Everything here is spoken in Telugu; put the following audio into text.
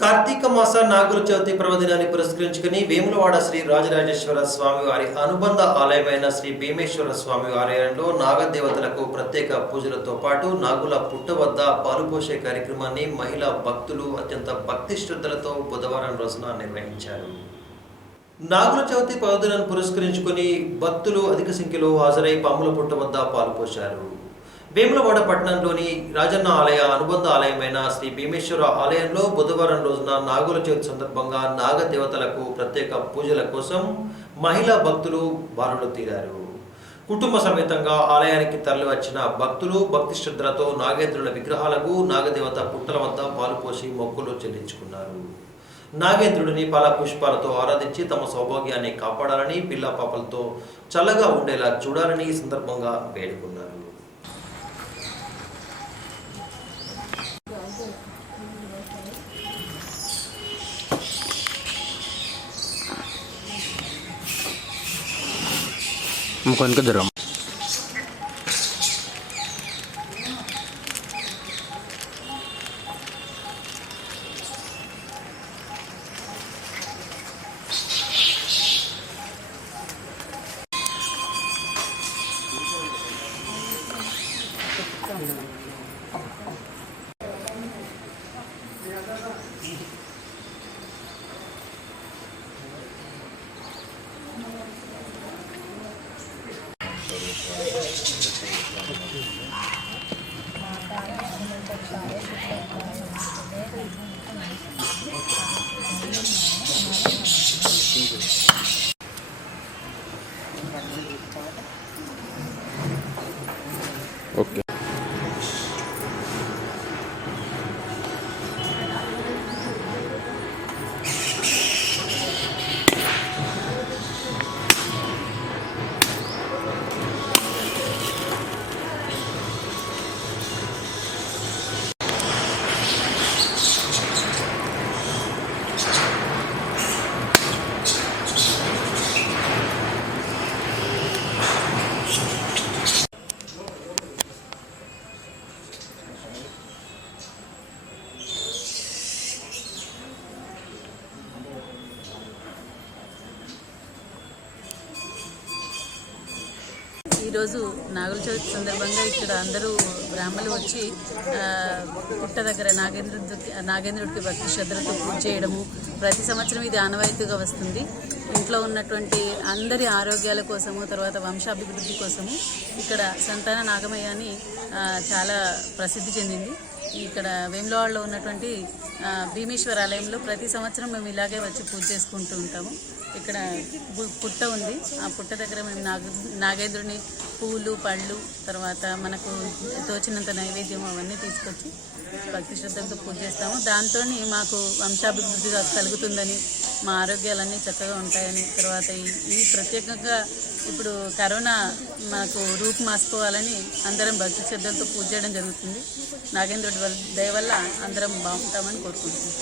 కార్తీక మాస నాగుల చవితి పర్వదినాన్ని పురస్కరించుకుని వేములవాడ శ్రీ రాజరాజేశ్వర స్వామి వారి అనుబంధ ఆలయమైన శ్రీ భీమేశ్వర స్వామి ఆలయంలో నాగదేవతలకు ప్రత్యేక పూజలతో పాటు నాగుల పుట్ట వద్ద పాలుపోసే కార్యక్రమాన్ని మహిళా భక్తులు అత్యంత భక్తి శ్రద్ధలతో బుధవారం రోజున నిర్వహించారు. నాగుల చవితి పర్వదినాన్ని పురస్కరించుకుని భక్తులు అధిక సంఖ్యలో హాజరై పాముల పుట్ట వద్ద పాలుపోశారు. వేములవాడ పట్టణంలోని రాజన్న ఆలయ అనుబంధ ఆలయమైన శ్రీ భీమేశ్వర ఆలయంలో బుధవారం రోజున నాగుల చవితి సందర్భంగా నాగదేవతలకు ప్రత్యేక పూజల కోసం మహిళా భక్తులు బారులు తీరారు. కుటుంబ సమేతంగా ఆలయానికి తరలి వచ్చిన భక్తులు భక్తి శ్రద్ధలతో నాగేంద్రుల విగ్రహాలకు నాగదేవత పుట్టల వద్ద పాలు పోసి మొక్కులు చెల్లించుకున్నారు. నాగేంద్రుడిని పాల పుష్పాలతో ఆరాధించి తమ సౌభాగ్యాన్ని కాపాడాలని పిల్ల పాపలతో చల్లగా ఉండేలా చూడాలని ఈ సందర్భంగా వేడుకున్నారు. Mukan ke drum. Okay. ఈరోజు నాగుల చవితి సందర్భంగా ఇక్కడ అందరూ బ్రాహ్మణులు వచ్చి పుట్ట దగ్గర నాగేంద్రుడికి భక్తి శ్రద్ధలతో పూజ చేయడము ప్రతి సంవత్సరం ఇది ఆనవాయితీగా వస్తుంది. ఇంట్లో ఉన్నటువంటి అందరి ఆరోగ్యాల కోసము, తర్వాత వంశాభివృద్ధి కోసము ఇక్కడ సంతాన నాగమయ్య అని చాలా ప్రసిద్ధి చెందింది. ఇక్కడ వేములవాడలో ఉన్నటువంటి భీమేశ్వర ఆలయంలో ప్రతి సంవత్సరం మేము ఇలాగే వచ్చి పూజ చేసుకుంటూ ఉంటాము. ఇక్కడ పుట్ట ఉంది. ఆ పుట్ట దగ్గర మేము నాగేంద్రుని పూలు, పళ్ళు, తర్వాత మనకు తోచినంత నైవేద్యం అవన్నీ తీసుకొచ్చి భక్తి శ్రద్ధలతో పూజ చేస్తాము. దాంతో మాకు వంశాభివృద్ధిగా కలుగుతుందని, మా ఆరోగ్యాలన్నీ చక్కగా ఉంటాయని, తర్వాత ఈ ప్రత్యేకంగా ఇప్పుడు కరోనా మనకు రూపు మాసుకోవాలని అందరం భక్తి శ్రద్ధలతో పూజ చేయడం జరుగుతుంది. నాగేంద్రుడి దయ వల్ల అందరం బాగుంటామని కోరుకుంటున్నాం.